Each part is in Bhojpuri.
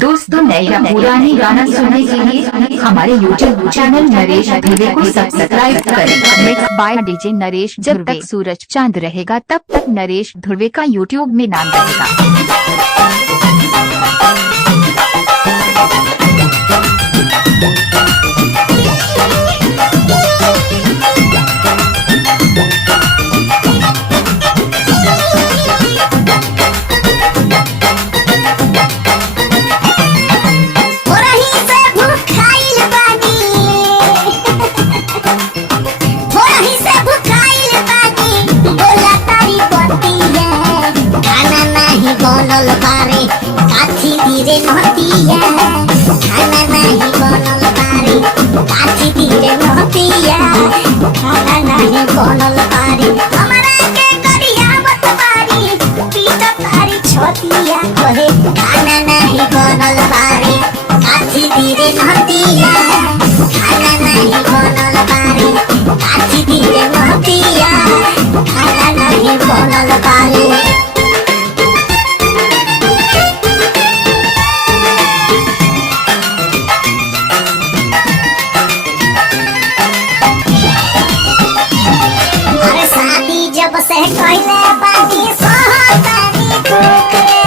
दोस्तों, नए या पुराने गाना सुनने के लिए हमारे YouTube चैनल नरेश ध्रुवे को सब्सक्राइब करें। Mix by DJ Naresh. जब तक सूरज चांद रहेगा तब तक नरेश ध्रुवे का YouTube में नाम रहेगा। बनल बारे काठी धीरे नहतिया, खाना नहीं बनल बारे काठी धीरे नहतिया, खाना नहीं बनल बारे हमरा के करिया बतबारी पीट तारी छतिया कहे खाना नहीं बनल बारे काठी धीरे नहतिया, खाना नहीं बनल बारे काठी धीरे नहतिया, खाना नहीं बनल बारे। जब से कहले बानी सहतानी दुख रे,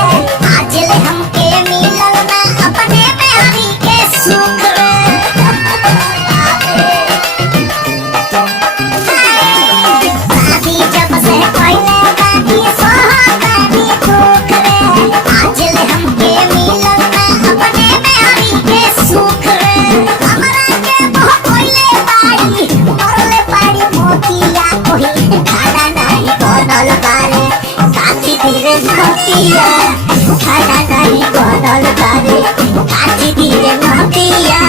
आज ले हमके मिलल ना अपने में हरी के सुख रे। शादी जब से कहले बानी सहतानी दुख रे, आज ले हमके मिलल ना अपने में हरी के सुख रे। हमरा के बहुत कोइले बाड़ी मरले पाड़ी मोतिया कोही खाना बनल बारे काठी धीरे नहतिया, खाना नहीं बनल बारे काठी धीरे नहतिया,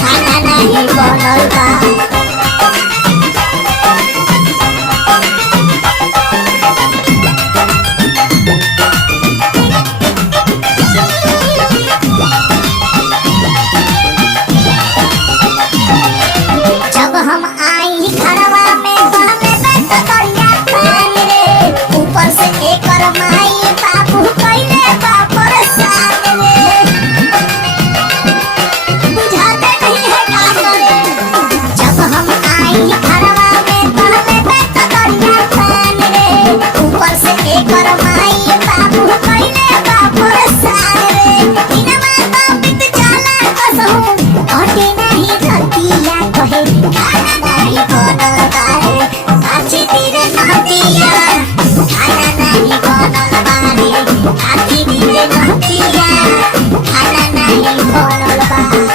खाना नहीं बनल बारे। जब हम आई घरवा में बहले बैठ करिया ऊपर से एकर माई बाबू कइले बापर साथ रे, बुझाते नहीं है का करे। जब हम आई घरवा में बहले बैठ करिया खान रे, ऊपर से एकर माई बाबू कइले बापर साथ रे। दिनमा तो बीत जाला कसहु हटे नहीं धतिया कहे खाना नहीं बनल बारे काठी धीरे नहतिया, खाना नहीं बनल बारे काठी धीरे नहतिया, खाना नहीं बनल बारे।